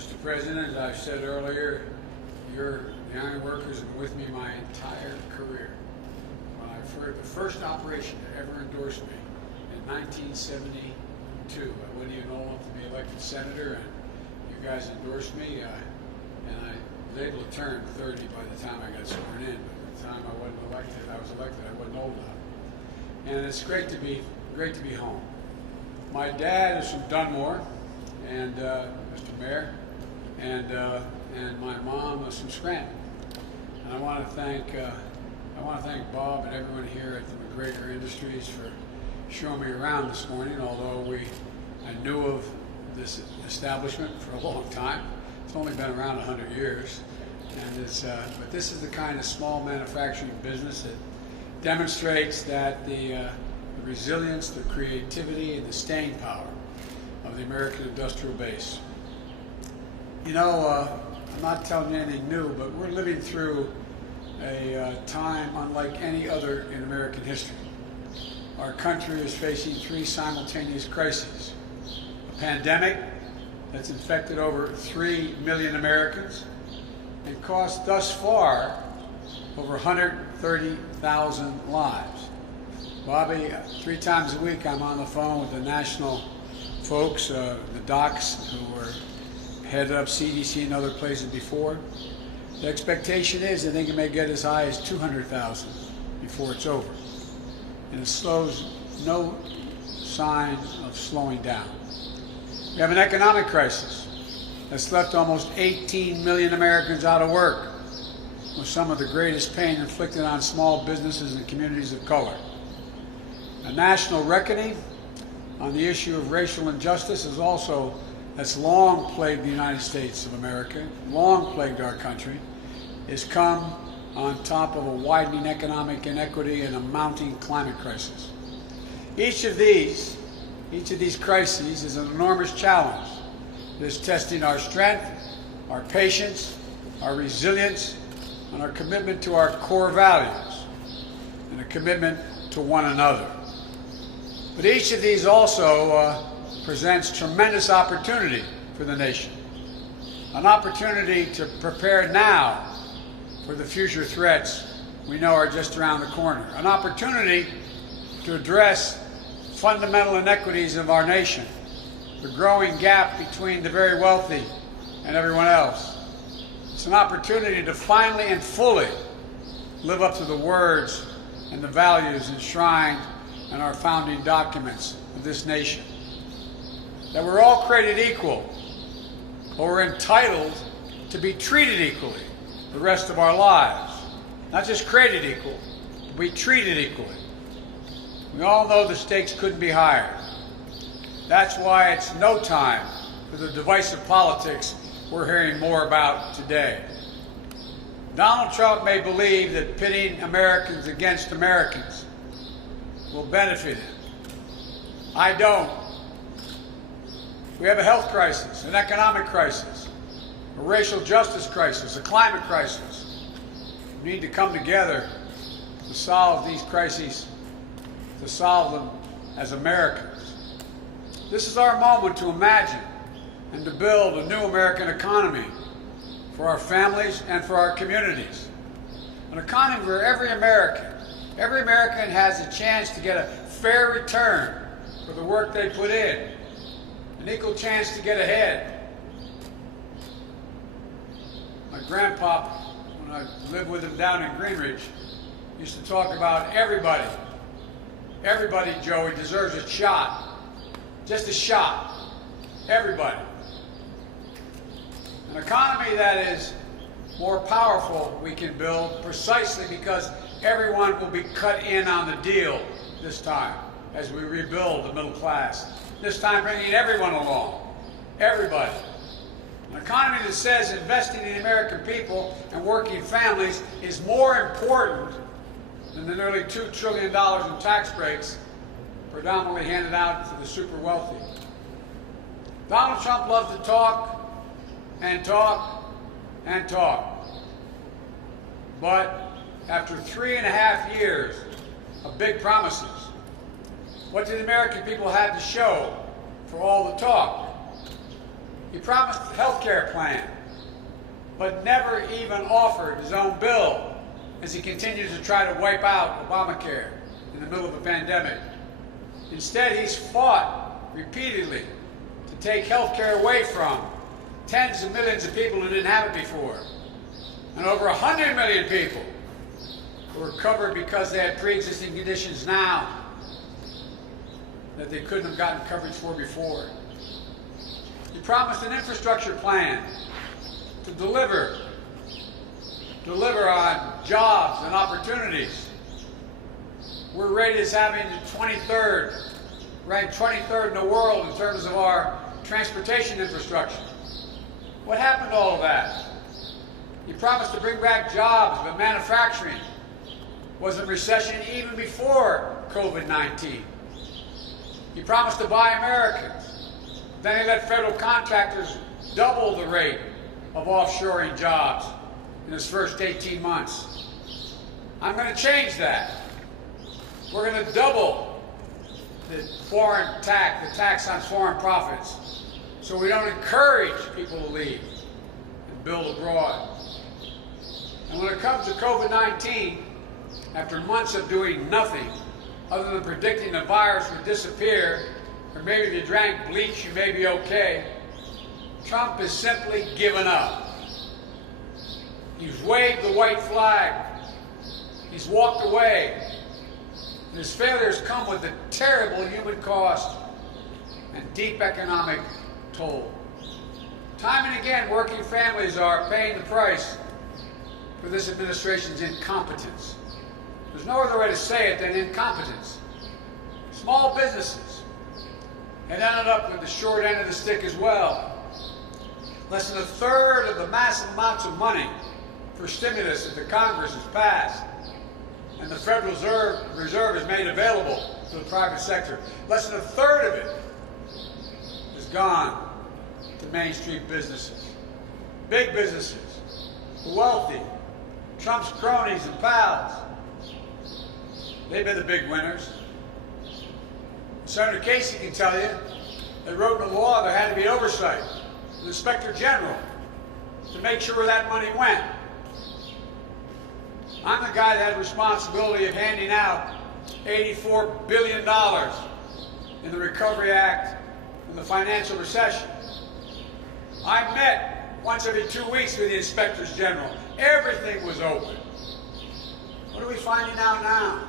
Mr. President, as I've said earlier, the iron workers have been with me my entire career. The first operation to ever endorse me in 1972, I wasn't even old enough to be elected senator, and you guys endorsed me, and I was able to turn 30 by the time I got sworn in. But at the time I was elected, I wasn't old enough. And it's great to be home. My dad is from Dunmore, and Mr. Mayor, and my mom is from Scranton. And I want to thank Bob and everyone here at the McGregor Industries for showing me around this morning. Although I knew of this establishment for a long time. It's only been around 100 years, and but this is the kind of small manufacturing business that demonstrates that the resilience, the creativity, and the staying power of the American industrial base. You know, I'm not telling you anything new, but we're living through a time unlike any other in American history. Our country is facing three simultaneous crises: a pandemic that's infected over 3 million Americans and cost thus far over 130,000 lives. Bobby, 3 times a week I'm on the phone with the national folks, the docs who were headed up CDC and other places before. The expectation is that they may get as high as 200,000 before it's over. And it slows no sign of slowing down. We have an economic crisis that's left almost 18 million Americans out of work, with some of the greatest pain inflicted on small businesses and communities of color. A national reckoning on the issue of racial injustice that's long plagued the United States of America, long plagued our country, has come on top of a widening economic inequity and a mounting climate crisis. Each of these crises is an enormous challenge that is testing our strength, our patience, our resilience, and our commitment to our core values, and a commitment to one another. But each of these also presents tremendous opportunity for the nation. An opportunity to prepare now for the future threats we know are just around the corner. An opportunity to address fundamental inequities of our nation, the growing gap between the very wealthy and everyone else. It's an opportunity to finally and fully live up to the words and the values enshrined in our founding documents of this nation. That we're all created equal, but we're entitled to be treated equally the rest of our lives. Not just created equal, but be treated equally. We all know the stakes couldn't be higher. That's why it's no time for the divisive politics we're hearing more about today. Donald Trump may believe that pitting Americans against Americans will benefit him. I don't. We have a health crisis, an economic crisis, a racial justice crisis, a climate crisis. We need to come together to solve these crises, to solve them as Americans. This is our moment to imagine and to build a new American economy for our families and for our communities. An economy where every American has a chance to get a fair return for the work they put in, an equal chance to get ahead. My grandpa, when I lived with him down in Greenridge, used to talk about everybody. Everybody, Joey, deserves a shot. Just a shot. Everybody. An economy that is more powerful we can build precisely because everyone will be cut in on the deal this time as we rebuild the middle class. This time bringing everyone along. Everybody. An economy that says investing in the American people and working families is more important than the nearly $2 trillion in tax breaks predominantly handed out to the super wealthy. Donald Trump loves to talk and talk and talk. But after 3.5 years of big promises, what did the American people have to show for all the talk? He promised a health care plan, but never even offered his own bill as he continues to try to wipe out Obamacare in the middle of a pandemic. Instead, he's fought repeatedly to take health care away from tens of millions of people who didn't have it before, and over 100 million people who were covered because they had pre-existing conditions now that they couldn't have gotten coverage for before. He promised an infrastructure plan to deliver on jobs and opportunities. We're rated as having the 23rd, ranked 23rd in the world in terms of our transportation infrastructure. What happened to all of that? He promised to bring back jobs, but manufacturing was in recession even before COVID-19. He promised to buy Americans. Then he let federal contractors double the rate of offshoring jobs in his first 18 months. I'm going to change that. We're going to double the foreign tax, the tax on foreign profits, so we don't encourage people to leave and build abroad. And when it comes to COVID-19, after months of doing nothing other than predicting the virus would disappear, or maybe if you drank bleach you may be okay, Trump has simply given up. He's waved the white flag. He's walked away. And his failures come with a terrible human cost and deep economic toll. Time and again, working families are paying the price for this administration's incompetence. There's no other way to say it than incompetence. Small businesses had ended up with the short end of the stick as well. Less than a third of the massive amounts of money for stimulus that the Congress has passed and the Federal Reserve has made available to the private sector, less than a third of it has gone to Main Street businesses. Big businesses, the wealthy, Trump's cronies and pals. They've been the big winners. Senator Casey can tell you they wrote in the law there had to be oversight, the Inspector General, to make sure where that money went. I'm the guy that had responsibility of handing out $84 billion in the Recovery Act in the financial recession. I met once every 2 weeks with the Inspectors General. Everything was open. What are we finding out now?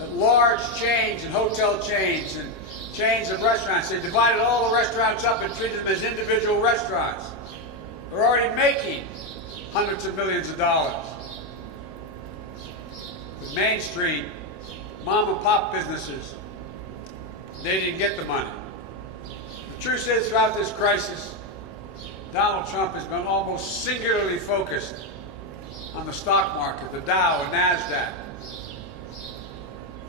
That large chains and hotel chains and chains of restaurants, they divided all the restaurants up and treated them as individual restaurants. They're already making hundreds of millions of dollars. With Main Street, mom and pop businesses, they didn't get the money. The truth is, throughout this crisis, Donald Trump has been almost singularly focused on the stock market, the Dow and NASDAQ.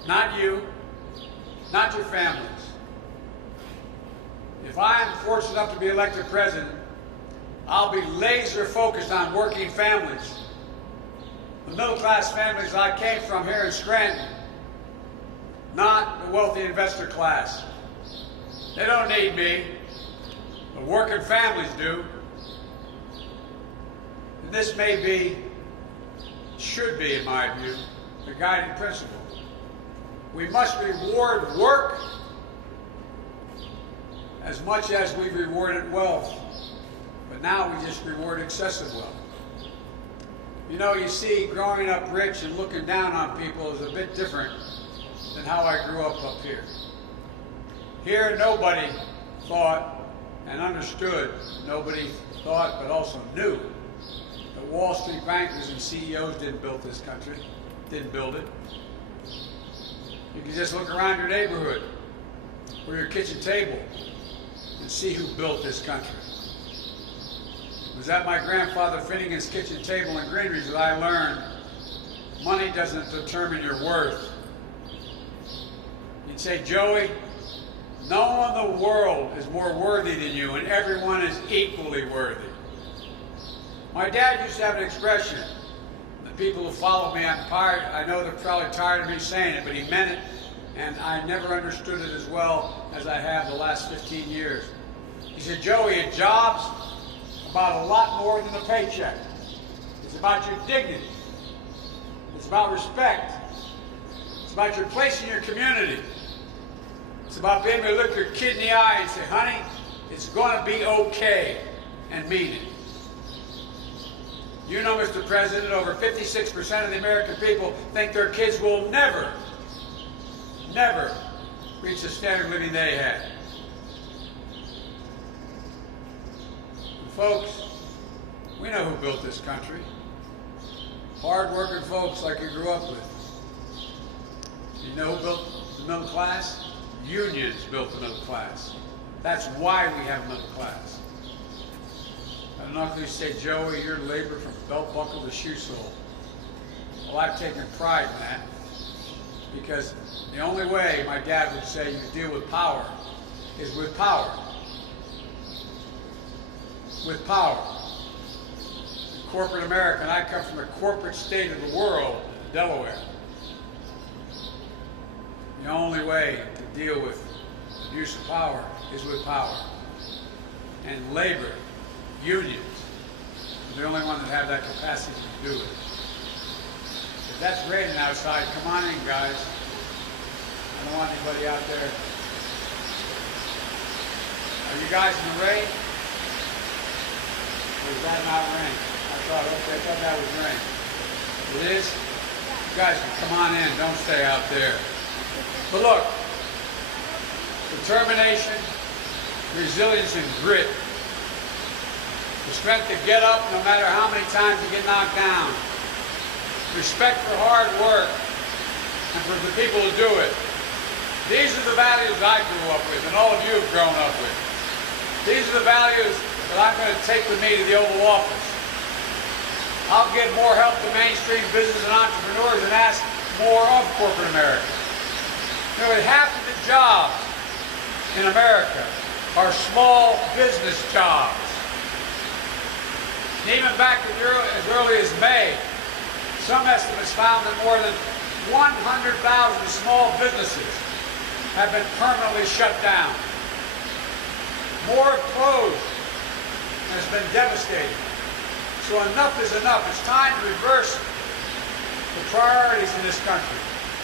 Not you, not your families. If I am fortunate enough to be elected president, I'll be laser focused on working families. The middle-class families I came from here in Scranton, not the wealthy investor class. They don't need me, but working families do. And this may be, should be in my view, the guiding principle. We must reward work as much as we rewarded wealth. But now we just reward excessive wealth. You know, you see, growing up rich and looking down on people is a bit different than how I grew up here. Here, nobody thought and understood, nobody thought but also knew that Wall Street bankers and CEOs didn't build this country, didn't build it. You can just look around your neighborhood or your kitchen table and see who built this country. It was at my grandfather Finnegan's kitchen table in Greenridge that I learned money doesn't determine your worth. You'd say, Joey, no one in the world is more worthy than you, and everyone is equally worthy. My dad used to have an expression. The people who follow me, I know they're probably tired of me saying it, but he meant it, and I never understood it as well as I have the last 15 years. He said, Joey, a job's about a lot more than a paycheck. It's about your dignity. It's about respect. It's about your place in your community. It's about being able to look your kid in the eye and say, honey, it's going to be okay, and mean it. You know, Mr. President, over 56% of the American people think their kids will never reach the standard of living they had. And folks, we know who built this country. Hard-working folks like you grew up with. You know who built the middle class? Unions built the middle class. That's why we have a middle class. I don't know if you say, Joey, you're labor from belt buckle to shoe sole. Well, I've taken pride in that, because the only way, my dad would say, you deal with power is with power. With power. In corporate America, and I come from a corporate state of the world, Delaware. The only way to deal with abuse of power is with power. And labor, unions, are the only ones that have that capacity to do it. If that's raining outside, come on in, guys. I don't want anybody out there. Are you guys in the rain? Or is that not rain? I thought that was rain. It is? You guys can come on in. Don't stay out there. But look, determination, resilience, and grit. The strength to get up no matter how many times you get knocked down. Respect for hard work and for the people who do it. These are the values I grew up with, and all of you have grown up with. These are the values that I'm going to take with me to the Oval Office. I'll give more help to mainstream business and entrepreneurs and ask more of corporate America. You know, half of the jobs in America are small business jobs. And even back as early as May, some estimates found that more than 100,000 small businesses have been permanently shut down. More have closed, and it's been devastating. So enough is enough. It's time to reverse the priorities in this country.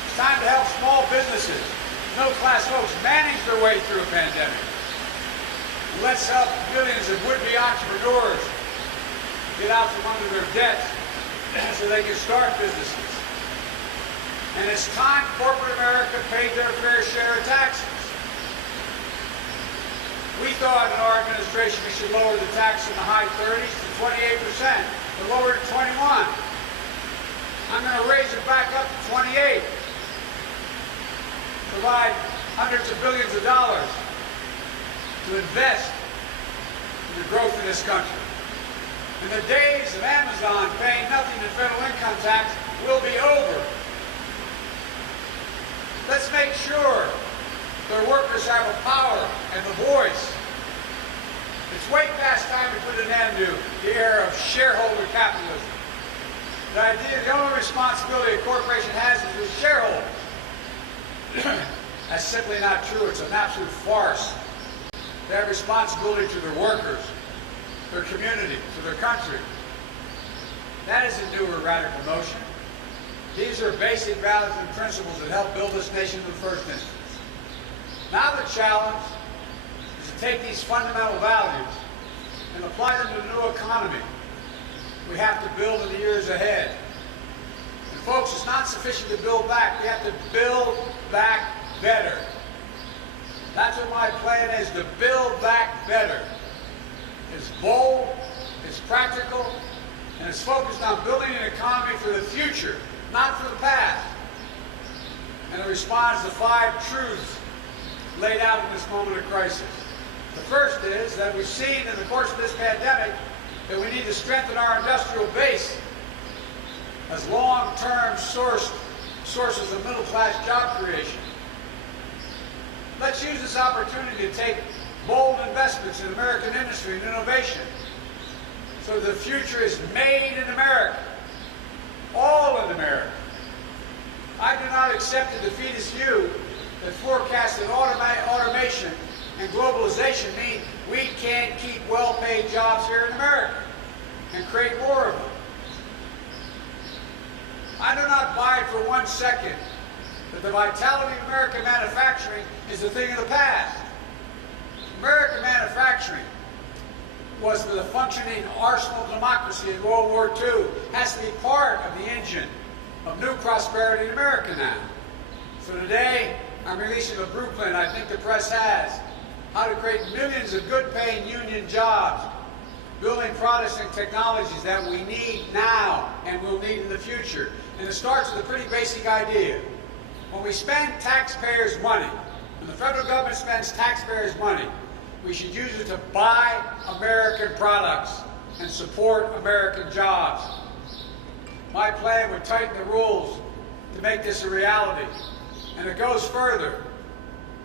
It's time to help small businesses, middle-class folks manage their way through a pandemic. Let's help millions of would-be entrepreneurs get out from under their debts so they can start businesses. And it's time corporate America paid their fair share of taxes. We thought in our administration we should lower the tax in the high 30s to 28%, but lower it to 21%. I'm going to raise it back up to 28%. Provide hundreds of billions of dollars to invest in the growth of this country. And the days of Amazon paying nothing in federal income tax will be over. Let's make sure their workers have the power and the voice. It's way past time to put an end to the era of shareholder capitalism. The idea, the only responsibility a corporation has is with shareholders. That's simply not true. It's an absolute farce. They have responsibility to their workers, their community, to their country. That isn't new or radical notion. These are basic values and principles that help build this nation in the first instance. Now the challenge is to take these fundamental values and apply them to the new economy we have to build in the years ahead. And folks, it's not sufficient to build back. We have to build back better. That's what my plan is, to build back better. It's bold, it's practical, and it's focused on building an economy for the future, not for the past. And it responds to 5 truths laid out in this moment of crisis. The first is that we've seen in the course of this pandemic that we need to strengthen our industrial base as long-term sources of middle-class job creation. Let's use this opportunity to take bold investments in American industry and innovation so the future is made in America, all in America. I do not accept the defeatist view that forecasted automation and globalization mean we can't keep well-paid jobs here in America and create more of them. I do not buy for 1 second that the vitality of American manufacturing is a thing of the past. American manufacturing was the functioning arsenal of democracy in World War II, has to be part of the engine of new prosperity in America now. So today, I'm releasing a blueprint I think the press has, how to create millions of good-paying union jobs, building products and technologies that we need now and will need in the future. And it starts with a pretty basic idea. When we spend taxpayers' money, when the federal government spends taxpayers' money, we should use it to buy American products and support American jobs. My plan would tighten the rules to make this a reality. And it goes further.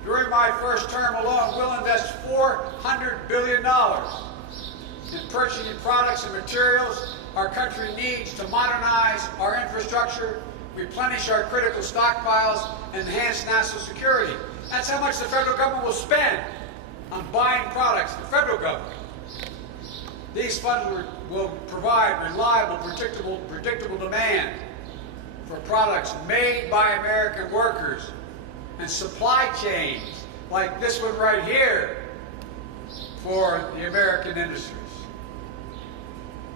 During my first term alone, we'll invest $400 billion in purchasing products and materials our country needs to modernize our infrastructure, replenish our critical stockpiles, and enhance national security. That's how much the federal government will spend on buying products, the federal government. These funds will provide reliable, predictable demand for products made by American workers and supply chains like this one right here for the American industries.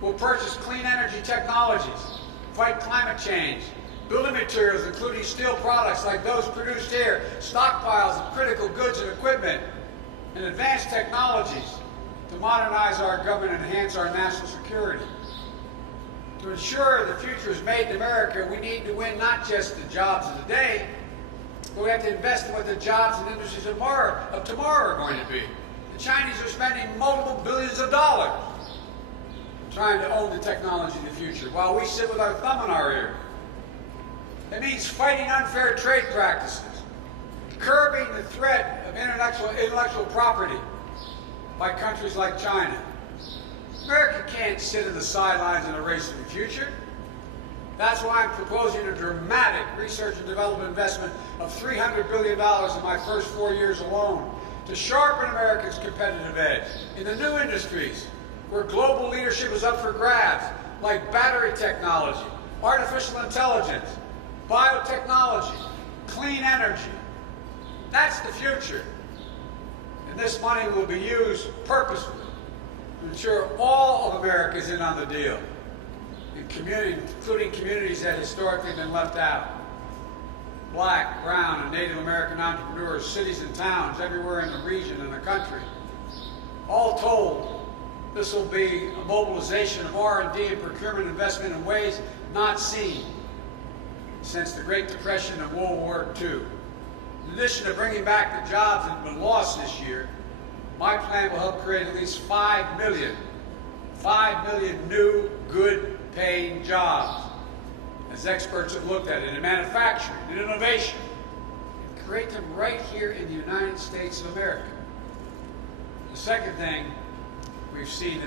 We'll purchase clean energy technologies, fight climate change, building materials including steel products like those produced here, stockpiles of critical goods and equipment, and advanced technologies to modernize our government and enhance our national security. To ensure the future is made in America, we need to win not just the jobs of today, but we have to invest in what the jobs and industries of tomorrow are going to be. The Chinese are spending multiple billions of dollars trying to own the technology of the future, while we sit with our thumb in our ear. It means fighting unfair trade practices, curbing the threat of intellectual property by countries like China. America can't sit in the sidelines in a race to the future. That's why I'm proposing a dramatic research and development investment of $300 billion in my first 4 years alone to sharpen America's competitive edge in the new industries where global leadership is up for grabs, like battery technology, artificial intelligence, biotechnology, clean energy. That's the future. And this money will be used purposefully to ensure all of America is in on the deal, including communities that historically have been left out. Black, brown, and Native American entrepreneurs, cities and towns everywhere in the region and the country. All told, this will be a mobilization of R&D and procurement investment in ways not seen since the Great Depression and World War II. In addition to bringing back the jobs that have been lost this year, my plan will help create at least 5 million new, good-paying jobs, as experts have looked at it, in manufacturing, in innovation, and create them right here in the United States of America. The second thing, we've seen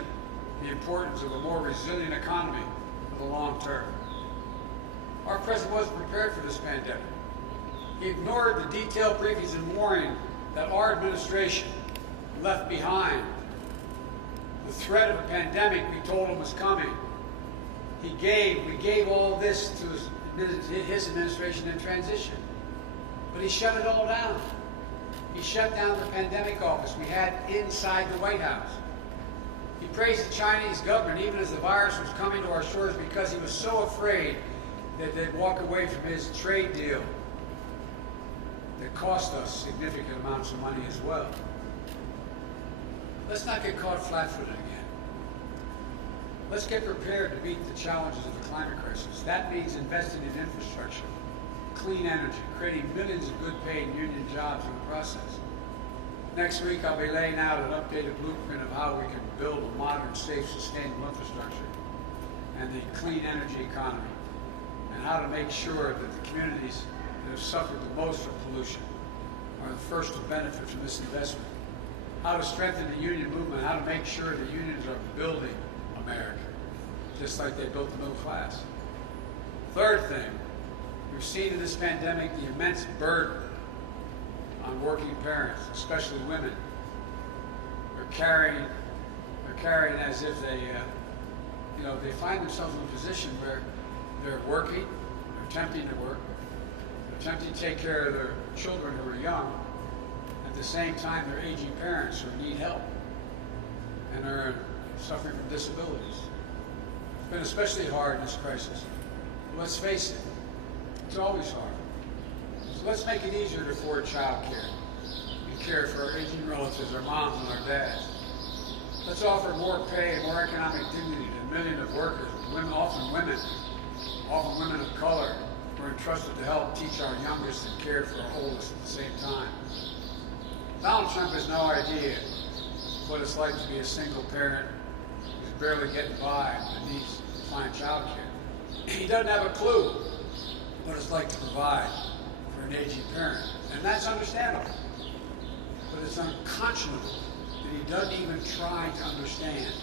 the importance of a more resilient economy for the long term. Our president wasn't prepared for this pandemic. He ignored the detailed briefings and warning that our administration left behind. The threat of a pandemic we told him was coming. We gave all this to his administration in transition. But he shut it all down. He shut down the pandemic office we had inside the White House. He praised the Chinese government even as the virus was coming to our shores because he was so afraid that they'd walk away from his trade deal that cost us significant amounts of money as well. Let's not get caught flat-footed again. Let's get prepared to meet the challenges of the climate crisis. That means investing in infrastructure, clean energy, creating millions of good-paying union jobs in the process. Next week, I'll be laying out an updated blueprint of how we can build a modern, safe, sustainable infrastructure and the clean energy economy, and how to make sure that the communities that have suffered the most from pollution are the first to benefit from this investment. How to strengthen the union movement, how to make sure the unions are building America, just like they built the middle class. Third thing, we've seen in this pandemic the immense burden on working parents, especially women, carrying as if they, they find themselves in a position where they're working, they're attempting to work, they're attempting to take care of their children who are young. At the same time, they're aging parents who need help and are suffering from disabilities. It's been especially hard in this crisis. Let's face it, it's always hard. So let's make it easier to afford child care and care for our aging relatives, our moms and our dads. Let's offer more pay and more economic dignity to millions of workers, often women of color, who are entrusted to help teach our youngest and care for our oldest at the same time. Donald Trump has no idea what it's like to be a single parent who's barely getting by and needs to find child care. He doesn't have a clue what it's like to provide for an aging parent, and that's understandable. But it's unconscionable that he doesn't even try to understand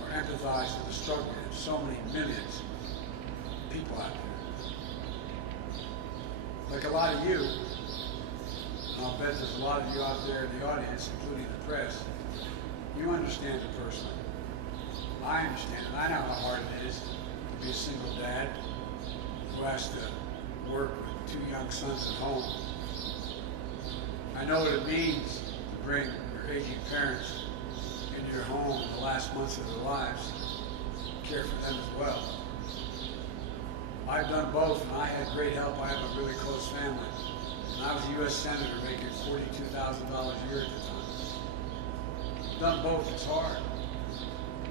or empathize with the struggle of so many millions of people out there. Like a lot of you, and I'll bet there's a lot of you out there in the audience, including the press, you understand it personally. I understand it. I know how hard it is to be a single dad who has to work with two young sons at home. I know what it means to bring your aging parents into your home in the last months of their lives, care for them as well. I've done both, and I had great help. I have a really close family. And I was a U.S. Senator making $42,000 a year at the time. I've done both. It's hard.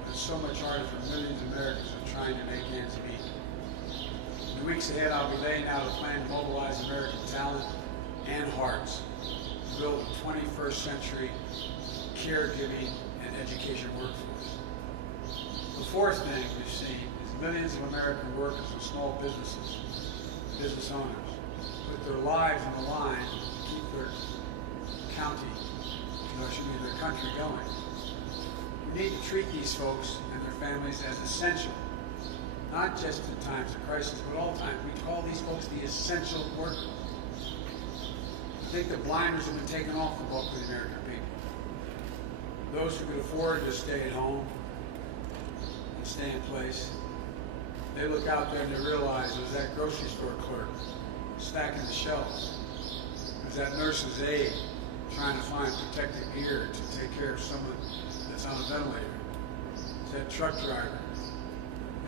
It's so much harder for millions of Americans who are trying to make ends meet. In the weeks ahead, I'll be laying out a plan to mobilize American talent and hearts to build a 21st century caregiving and education workforce. The fourth thing we've seen is millions of American workers and small businesses, business owners, put their lives on the line to keep their their country going. We need to treat these folks and their families as essential, not just in times of crisis, but all times. We call these folks the essential workers. I think the blinders have been taken off the bulk of the American people. Those who could afford to stay at home and stay in place, they look out there and they realize there's that grocery store clerk stacking the shelves. There's that nurse's aide trying to find protective gear to take care of someone that's on a ventilator. There's that truck driver.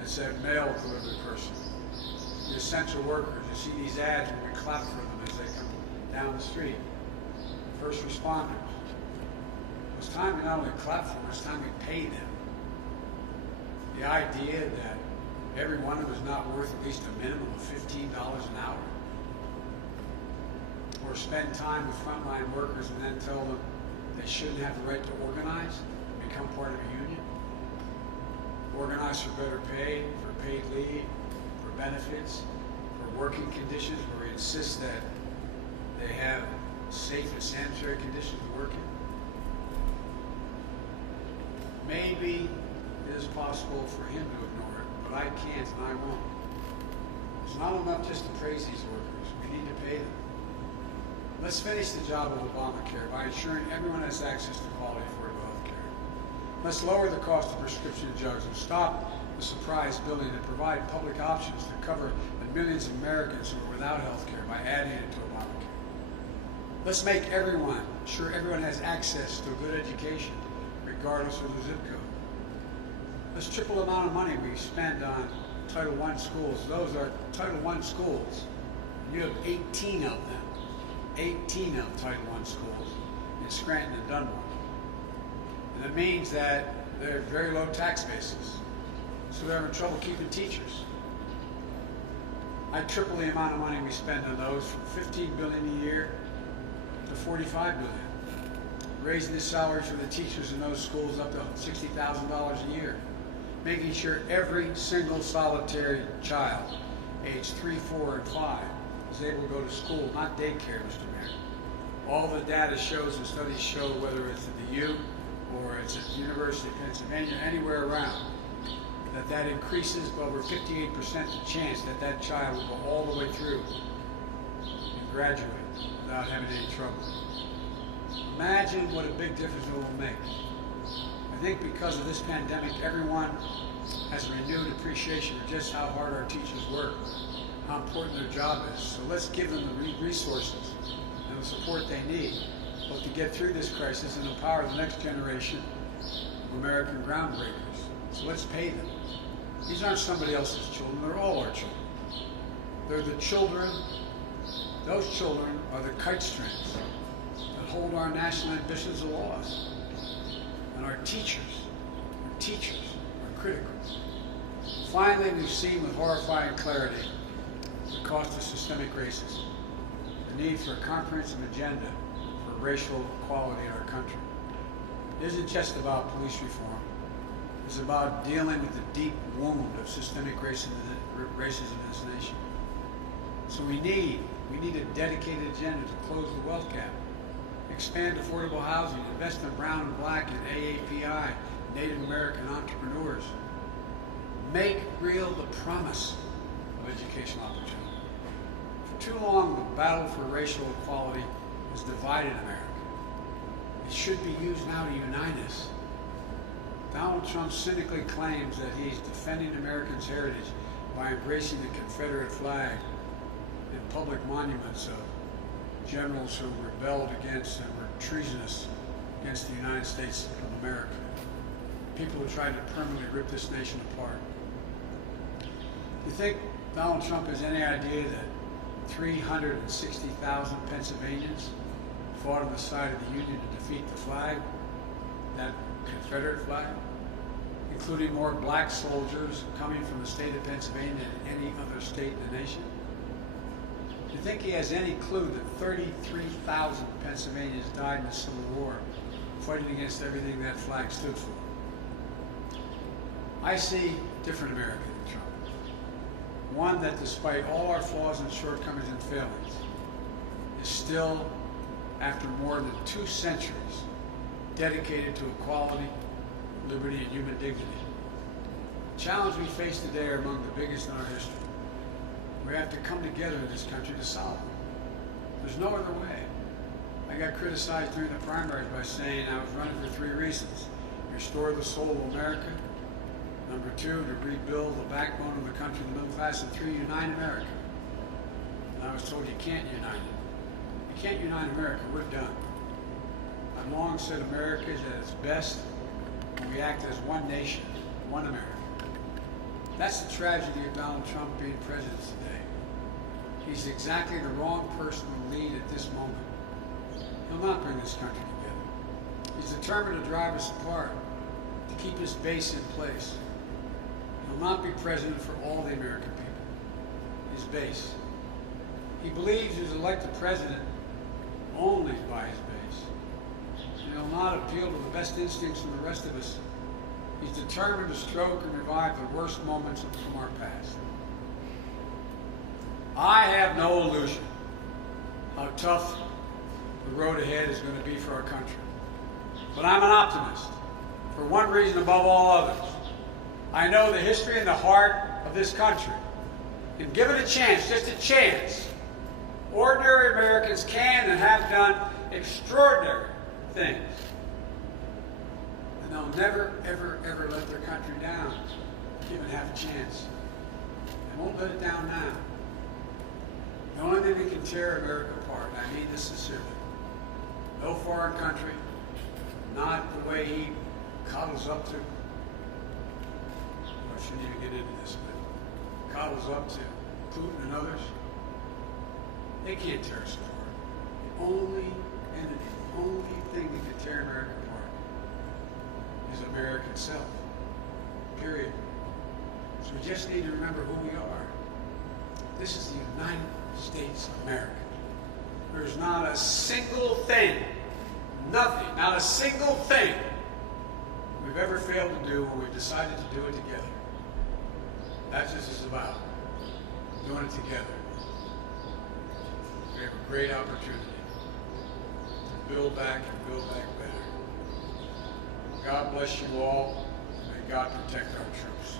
It's that mail delivery person. The essential workers. You see these ads when we clap for them as they come down the street. First responders. It's time we not only clap for them, it's time we pay them. The idea that every one of them is not worth at least a minimum of $15 an hour. Or spend time with frontline workers and then tell them they shouldn't have the right to organize, become part of a union. Organize for better pay, for paid leave, for benefits, for working conditions where we insist that they have safe and sanitary conditions to work in. Maybe it is possible for him to ignore it, but I can't and I won't. It's not enough just to praise these workers. We need to pay them. Let's finish the job of Obamacare by ensuring everyone has access to quality affordable health care. Let's lower the cost of prescription drugs and stop the surprise billing and provide public options to cover the millions of Americans who are without health care by adding it to Obamacare. Let's make sure everyone has access to a good education, regardless of their zip code. Let's triple the amount of money we spend on Title I schools. Those are Title I schools. You have 18 of them. 18 of Title I schools in Scranton and Dunmore. And it means that they're very low tax bases, so they're having trouble keeping teachers. I triple the amount of money we spend on those from $15 billion a year to $45 billion, raising the salaries for the teachers in those schools up to $60,000 a year, making sure every single solitary child, aged 3, 4, and 5, is able to go to school, not daycare, Mr. Mayor. All the data shows and studies show, whether it's at the U or it's at the University of Pennsylvania, anywhere around, that increases by over 58% the chance that that child will go all the way through and graduate without having any trouble. Imagine what a big difference it will make I think because of this pandemic, everyone has a renewed appreciation for just how hard our teachers work, how important their job is. So let's give them the resources and the support they need, both to get through this crisis and empower the next generation of American groundbreakers. So let's pay them. These aren't somebody else's children, they're all our children. They're the children, those children are the kite strings that hold our national ambitions aloft. And our teachers are critical. Finally, we've seen with horrifying clarity the cost of systemic racism, the need for a comprehensive agenda for racial equality in our country. It isn't just about police reform. It's about dealing with the deep wound of systemic racism in this nation. So we need a dedicated agenda to close the wealth gap, expand affordable housing, invest in brown and black and AAPI, Native American entrepreneurs, make real the promise of educational opportunity. For too long, the battle for racial equality has divided America. It should be used now to unite us. Donald Trump cynically claims that he's defending Americans' heritage by embracing the Confederate flag in public monuments of generals who rebelled against and were treasonous against the United States of America. People who tried to permanently rip this nation apart. You think Donald Trump has any idea that 360,000 Pennsylvanians fought on the side of the Union to defeat the flag, that Confederate flag, including more black soldiers coming from the state of Pennsylvania than any other state in the nation? Do you think he has any clue that 33,000 Pennsylvanians died in the Civil War fighting against everything that flag stood for? I see a different America than Trump. One that, despite all our flaws and shortcomings and failings, is still, after more than 2 centuries, dedicated to equality, liberty, and human dignity. The challenges we face today are among the biggest in our history. We have to come together in this country to solve them. There's no other way. I got criticized during the primaries by saying I was running for 3 reasons: restore the soul of America, number 2, to rebuild the backbone of the country, the middle class, and 3, unite America. And I was told you can't unite it. You can't unite America, we're done. I've long said America is at its best when we act as one nation, one America. That's the tragedy of Donald Trump being president today. He's exactly the wrong person to lead at this moment. He'll not bring this country together. He's determined to drive us apart, to keep his base in place. He'll not be president for all the American people, his base. He believes he's elected president only by his base. And he'll not appeal to the best instincts of the rest of us. He's determined to stroke and revive the worst moments from our past. I have no illusion how tough the road ahead is going to be for our country. But I'm an optimist, for one reason above all others. I know the history and the heart of this country. And given a chance, just a chance, ordinary Americans can and have done extraordinary things. And they'll never, ever, ever let their country down, given half a chance. They won't let it down now. The only thing that can tear America apart, and I mean this sincerely, no foreign country, not the way he coddles up to, I shouldn't even get into this, but coddles up to Putin and others, they can't tear us apart. The only entity, the only thing that can tear America apart is America itself, period. So we just need to remember who we are. This is the United States of America. There's not a single thing, nothing, not a single thing we've ever failed to do when we've decided to do it together. That's what this is about, doing it together. We have a great opportunity to build back and build back better. God bless you all. May God protect our troops.